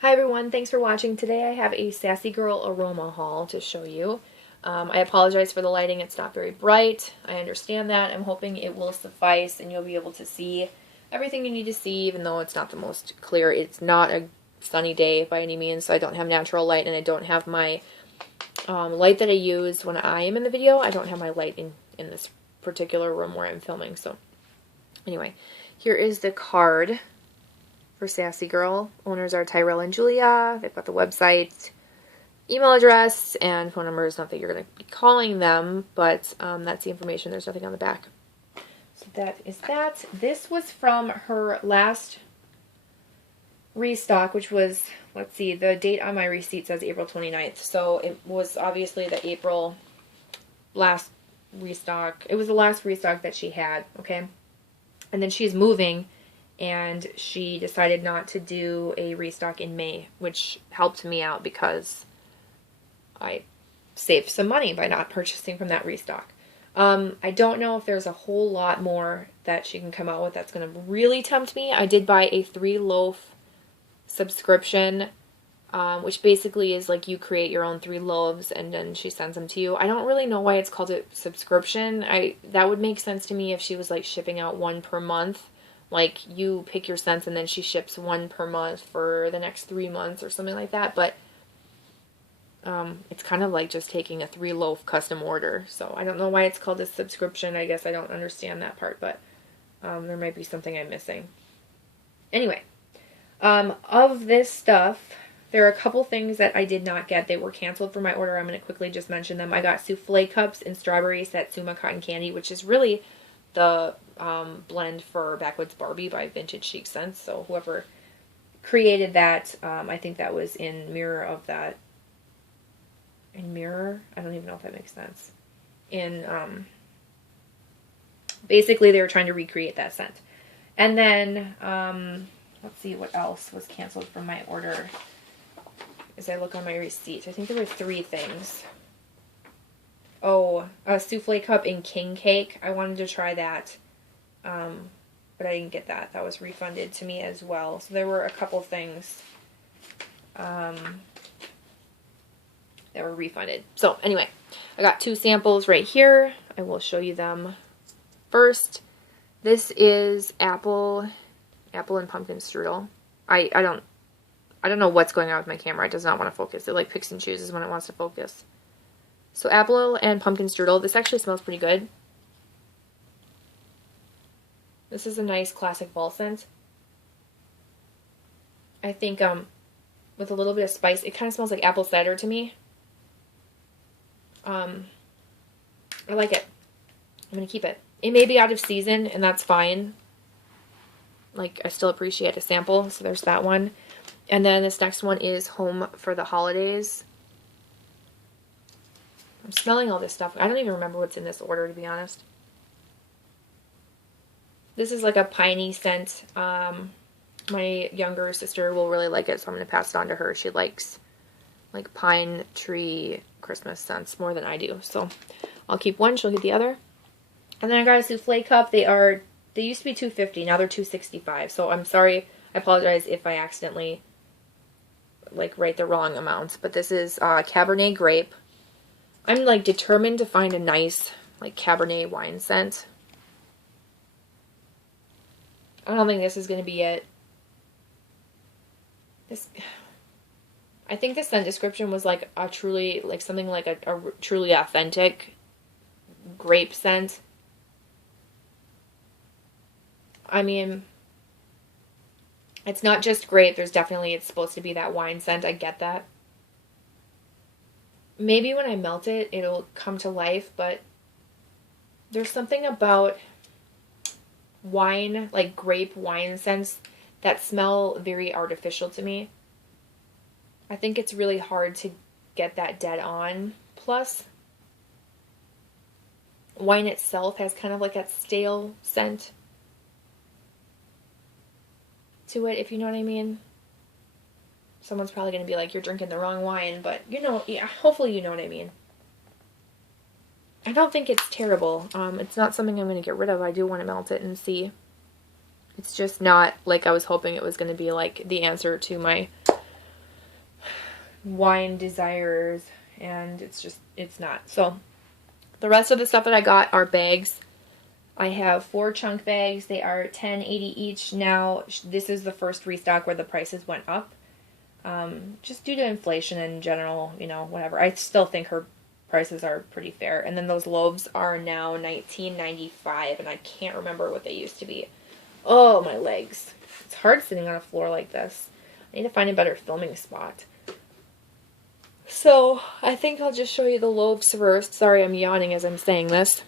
Hi everyone, thanks for watching. Today I have a Sassy Girl Aroma haul to show you. I apologize for the lighting, it's not very bright. I understand that. I'm hoping it will suffice and you'll be able to see everything you need to see, even though it's not the most clear. It's not a sunny day by any means, so I don't have natural light, and I don't have my light that I use when I am in the video. I don't have my light in this particular room where I'm filming. So anyway, here is the card for Sassy Girl. Owners are Tyrell and Julia. They've got the website, email address, and phone numbers. Not that you're going to be calling them, but that's the information. There's nothing on the back. So that is that. This was from her last restock, which was, let's see, the date on my receipt says April 29th. So it was obviously the April last restock. It was the last restock that she had, okay? And then she's moving, and she decided not to do a restock in May, which helped me out because I saved some money by not purchasing from that restock. I don't know if there's a whole lot more that she can come out with that's going to really tempt me. I did buy a 3-loaf subscription, which basically is like you create your own 3 loaves and then she sends them to you. I don't really know why it's called a subscription. That would make sense to me if she was like shipping out 1 per month. Like, you pick your scents and then she ships 1 per month for the next 3 months or something like that. But it's kind of like just taking a 3-loaf custom order. So I don't know why it's called a subscription. I guess I don't understand that part, but there might be something I'm missing. Anyway, of this stuff, there are a couple things that I did not get. They were canceled for my order. I'm going to quickly just mention them. I got souffle cups and strawberry Satsuma cotton candy, which is really the blend for Backwoods Barbie by Vintage Chic Scents. So whoever created that, I think that was in mirror of that. In mirror? I don't even know if that makes sense. Basically they were trying to recreate that scent. And then, let's see what else was canceled from my order as I look on my receipt. I think there were 3 things. Oh, a souffle cup in king cake. I wanted to try that, but I didn't get that. That was refunded to me as well. So there were a couple things that were refunded. So anyway, I got 2 samples right here. I will show you them first. This is apple and pumpkin strudel. I don't know what's going on with my camera. It does not want to focus. It like picks and chooses when it wants to focus. So apple and pumpkin strudel. This actually smells pretty good. This is a nice classic fall scent. I think with a little bit of spice, it kind of smells like apple cider to me. I like it. I'm going to keep it. It may be out of season, and that's fine. Like, I still appreciate a sample, so there's that one. And then this next one is Home for the Holidays. I'm smelling all this stuff. I don't even remember what's in this order, to be honest. This is like a piney scent. My younger sister will really like it, so I'm going to pass it on to her. She likes like pine tree Christmas scents more than I do. So I'll keep one, she'll get the other. And then I got a souffle cup. They used to be $2.50, now they're $2.65. So I'm sorry, I apologize if I accidentally like write the wrong amounts. But this is Cabernet grape. I'm like determined to find a nice like Cabernet wine scent. I don't think this is going to be it. I think the scent description was like a truly, like something like a truly authentic grape scent. I mean, it's not just grape. It's supposed to be that wine scent. I get that. Maybe when I melt it, it'll come to life, but there's something about wine, like grape wine scents, that smell very artificial to me. I think it's really hard to get that dead on. Plus, wine itself has kind of like that stale scent to it, if you know what I mean. Someone's probably going to be like, you're drinking the wrong wine, but you know, yeah, hopefully you know what I mean. I don't think it's terrible. It's not something I'm going to get rid of. I do want to melt it and see. It's just not like I was hoping it was going to be like the answer to my wine desires, and it's not. So the rest of the stuff that I got are bags. I have 4 chunk bags. They are $10.80 each. Now, this is the first restock where the prices went up. Just due to inflation in general, you know, whatever. I still think her prices are pretty fair. And then those loaves are now $19.95, and I can't remember what they used to be. Oh, my legs. It's hard sitting on a floor like this. I need to find a better filming spot. So, I think I'll just show you the loaves first. Sorry, I'm yawning as I'm saying this.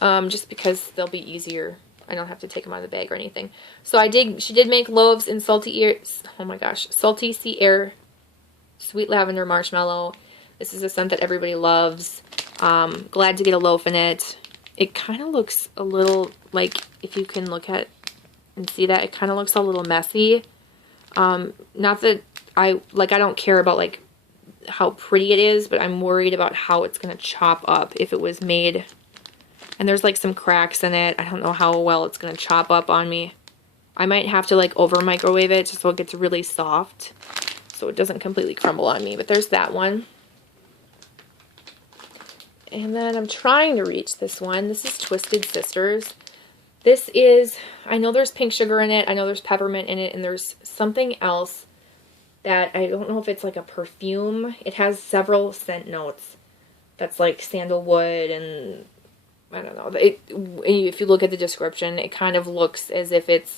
Just because they'll be easier. I don't have to take them out of the bag or anything. So she did make loaves in salty sea air, sweet lavender marshmallow. This is a scent that everybody loves. Glad to get a loaf in it. It kind of looks a little, like, if you can look at and see that, it kind of looks a little messy. Not that I don't care about, like, how pretty it is, but I'm worried about how it's going to chop up if it was made. And there's, like, some cracks in it. I don't know how well it's going to chop up on me. I might have to, like, over microwave it just so it gets really soft, so it doesn't completely crumble on me. But there's that one. And then I'm trying to reach this one. This is Twisted Sisters. This is, I know there's pink sugar in it. I know there's peppermint in it. And there's something else that I don't know if it's like a perfume. It has several scent notes. That's like sandalwood and I don't know. If you look at the description, it kind of looks as if it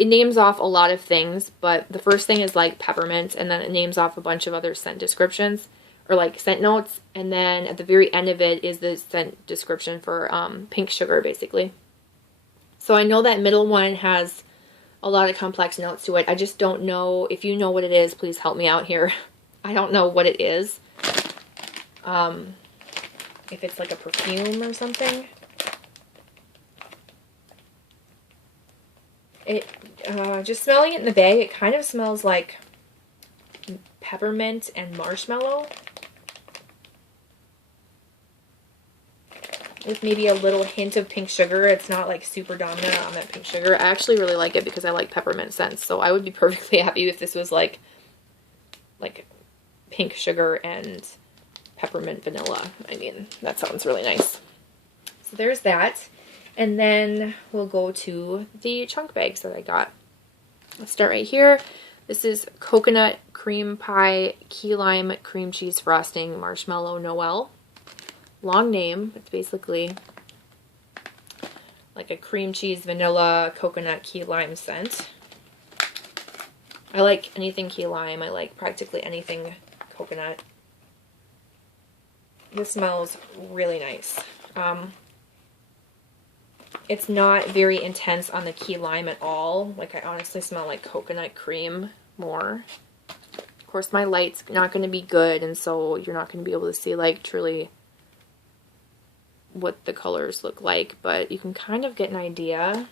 names off a lot of things, but the first thing is like peppermint, and then it names off a bunch of other scent descriptions, or like scent notes, and then at the very end of it is the scent description for pink sugar, basically. So I know that middle one has a lot of complex notes to it. I just don't know. If you know what it is, please help me out here. I don't know what it is. If it's like a perfume or something. Just smelling it in the bag, it kind of smells like peppermint and marshmallow. With maybe a little hint of pink sugar. It's not like super dominant on that pink sugar. I actually really like it because I like peppermint scents. So I would be perfectly happy if this was like pink sugar and peppermint vanilla. I mean, that sounds really nice. So there's that. And then we'll go to the chunk bags that I got. Let's start right here. This is coconut cream pie, key lime cream cheese frosting, marshmallow Noel. Long name. It's basically like a cream cheese, vanilla, coconut, key lime scent. I like anything key lime. I like practically anything coconut. This smells really nice. It's not very intense on the key lime at all. Like, I honestly smell like coconut cream more. Of course, my light's not going to be good, and so you're not going to be able to see, like, truly what the colors look like, but you can kind of get an idea.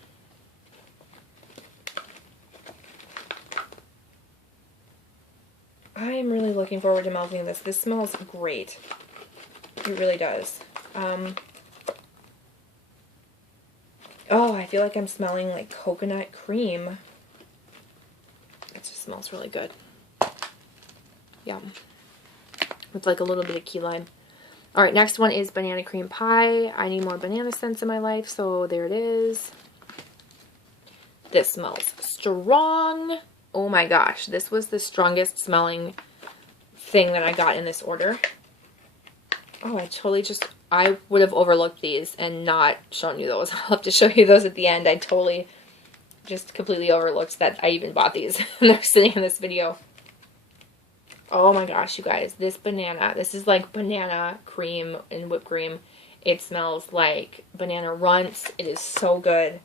I am really looking forward to melting this. This smells great. It really does. Oh, I feel like I'm smelling like coconut cream. It just smells really good. Yum. With like a little bit of key lime. Alright, next one is banana cream pie. I need more banana scents in my life, so there it is. This smells strong. Oh my gosh, this was the strongest smelling thing that I got in this order. Oh, I would have overlooked these and not shown you those. I'll have to show you those at the end. I totally just completely overlooked that I even bought these. And they're sitting in this video. Oh my gosh, you guys. This is like banana cream and whipped cream. It smells like banana runts. It is so good.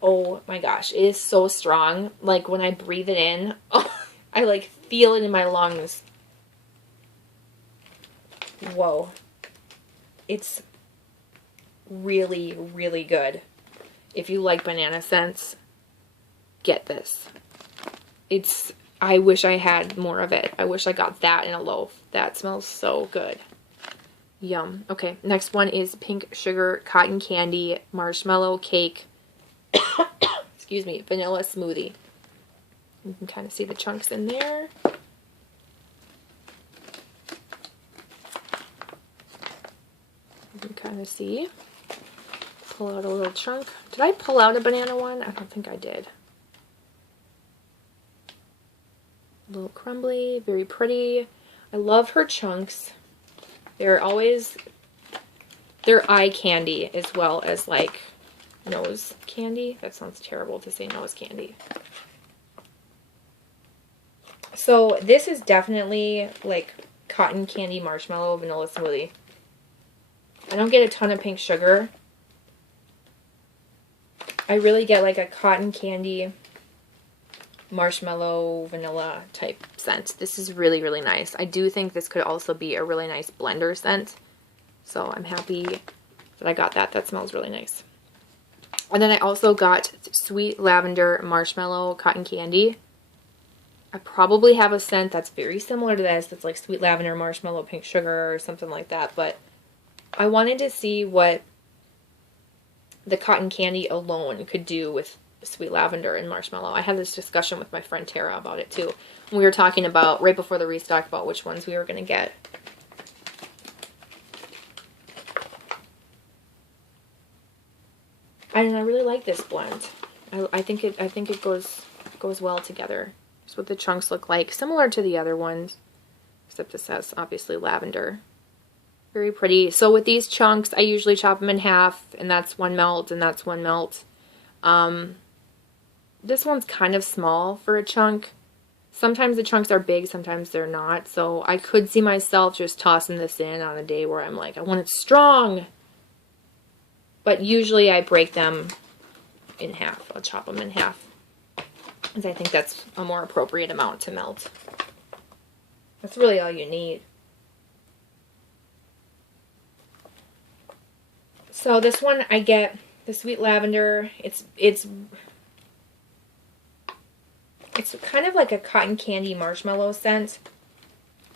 Oh my gosh, it is so strong. Like when I breathe it in, I like feel it in my lungs. Whoa. It's really, really good. If you like banana scents, get this. I wish I had more of it. I wish I got that in a loaf. That smells so good. Yum. Okay, next one is pink sugar cotton candy marshmallow cake excuse me, vanilla smoothie. You can kind of see the chunks in there. You can kind of see. Pull out a little chunk. Did I pull out a banana one? I don't think I did. A little crumbly, very pretty. I love her chunks. They're eye candy as well as like nose candy. That sounds terrible to say nose candy. So this is definitely like cotton candy marshmallow vanilla smoothie. I don't get a ton of pink sugar. I really get like a cotton candy marshmallow vanilla type scent. This is really, really nice. I do think this could also be a really nice blender scent. So I'm happy that I got that. That smells really nice. And then I also got sweet lavender marshmallow cotton candy. I probably have a scent that's very similar to this. That's like sweet lavender marshmallow pink sugar or something like that. But I wanted to see what the cotton candy alone could do with sweet lavender and marshmallow. I had this discussion with my friend Tara about it too. We were talking about, right before the restock, about which ones we were going to get. And I really like this blend. I think it goes well together. That's what the chunks look like. Similar to the other ones, except this has obviously lavender. Very pretty. So with these chunks, I usually chop them in half, and that's one melt, and that's one melt. This one's kind of small for a chunk. Sometimes the chunks are big, sometimes they're not. So I could see myself just tossing this in on a day where I'm like, I want it strong. But usually I break them in half. I'll chop them in half, because I think that's a more appropriate amount to melt. That's really all you need. So this one I get the sweet lavender. It's kind of like a cotton candy marshmallow scent,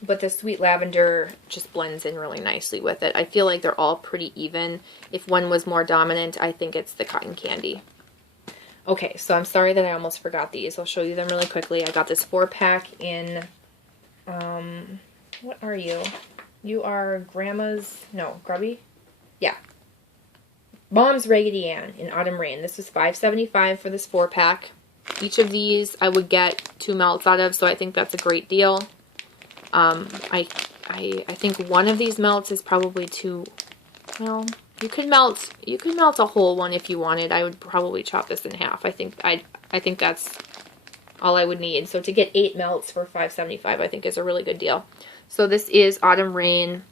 but the sweet lavender just blends in really nicely with it. I feel like they're all pretty even. If one was more dominant, I think it's the cotton candy. Okay, so I'm sorry that I almost forgot these. I'll show you them really quickly. I got this 4-pack in, what are you? You are Grandma's, no, Grubby? Yeah. Mom's Raggedy Ann in Autumn Rain. This was $5.75 for this 4-pack. Each of these I would get 2 melts out of, so I think that's a great deal. I think one of these melts is probably too, well, you could melt a whole one if you wanted. I would probably chop this in half. I think that's all I would need. So to get 8 melts for $5.75, I think is a really good deal. So this is Autumn Rain.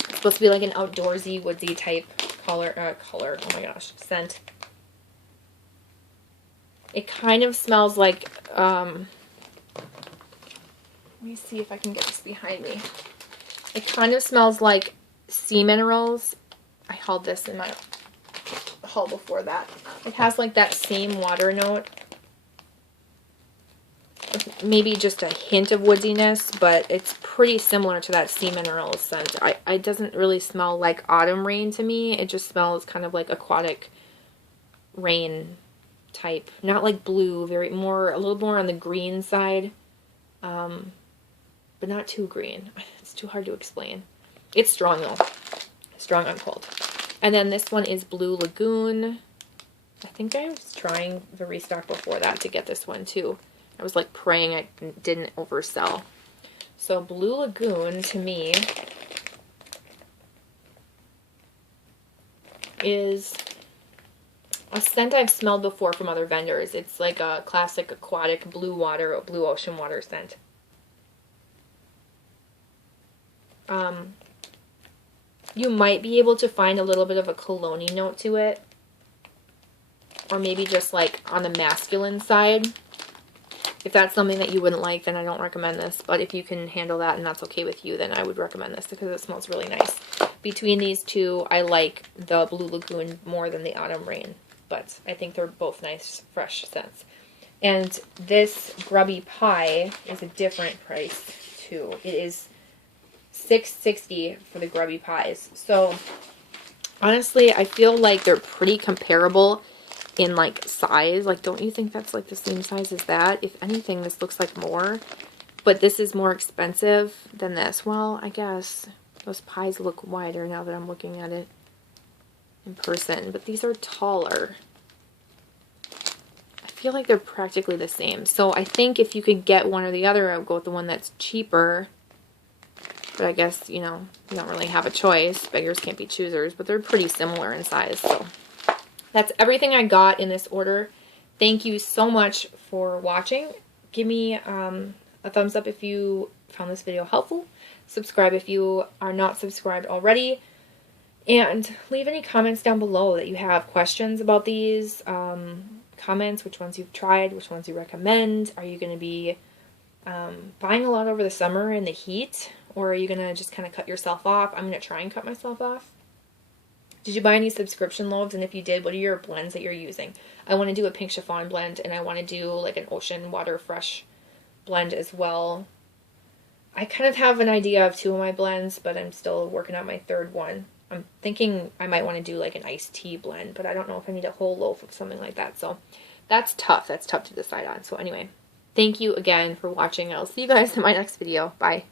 It's supposed to be like an outdoorsy, woodsy type color, oh my gosh, scent. It kind of smells like, let me see if I can get this behind me. It kind of smells like sea minerals. I hauled this in my haul before that. It has like that same water note. Maybe just a hint of woodiness, but it's pretty similar to that sea minerals scent. It doesn't really smell like autumn rain to me. It just smells kind of like aquatic rain type. Not like blue, a little more on the green side. But not too green. It's too hard to explain. It's strong though. Strong on cold. And then this one is Blue Lagoon. I think I was trying the restock before that to get this one too. I was like praying I didn't oversell. So Blue Lagoon to me is a scent I've smelled before from other vendors. It's like a classic aquatic blue water, blue ocean water scent. You might be able to find a little bit of a cologne-y note to it. Or maybe just like on the masculine side. If that's something that you wouldn't like, then I don't recommend this. But if you can handle that and that's okay with you, then I would recommend this because it smells really nice. Between these two, I like the Blue Lagoon more than the Autumn Rain. But I think they're both nice, fresh scents. And this Grubby Pie is a different price too. It is $6.60 for the Grubby Pies. So honestly, I feel like they're pretty comparable. in like size. Like, don't you think that's like the same size as that? If anything, this looks like more. But this is more expensive than this. Well, I guess those pies look wider now that I'm looking at it in person. But these are taller. I feel like they're practically the same. So I think if you could get one or the other, I would go with the one that's cheaper. But I guess, you know, you don't really have a choice. Beggars can't be choosers. But they're pretty similar in size. So that's everything I got in this order. Thank you so much for watching. Give me a thumbs up if you found this video helpful. Subscribe if you are not subscribed already. And leave any comments down below that you have questions about these. Comments, which ones you've tried, which ones you recommend. Are you going to be buying a lot over the summer in the heat? Or are you going to just kind of cut yourself off? I'm going to try and cut myself off. Did you buy any subscription loaves? And if you did, what are your blends that you're using? I want to do a pink chiffon blend, and I want to do like an ocean water fresh blend as well. I kind of have an idea of 2 of my blends, but I'm still working on my 3rd one. I'm thinking I might want to do like an iced tea blend, but I don't know if I need a whole loaf of something like that. So that's tough. That's tough to decide on. So anyway, thank you again for watching. I'll see you guys in my next video. Bye.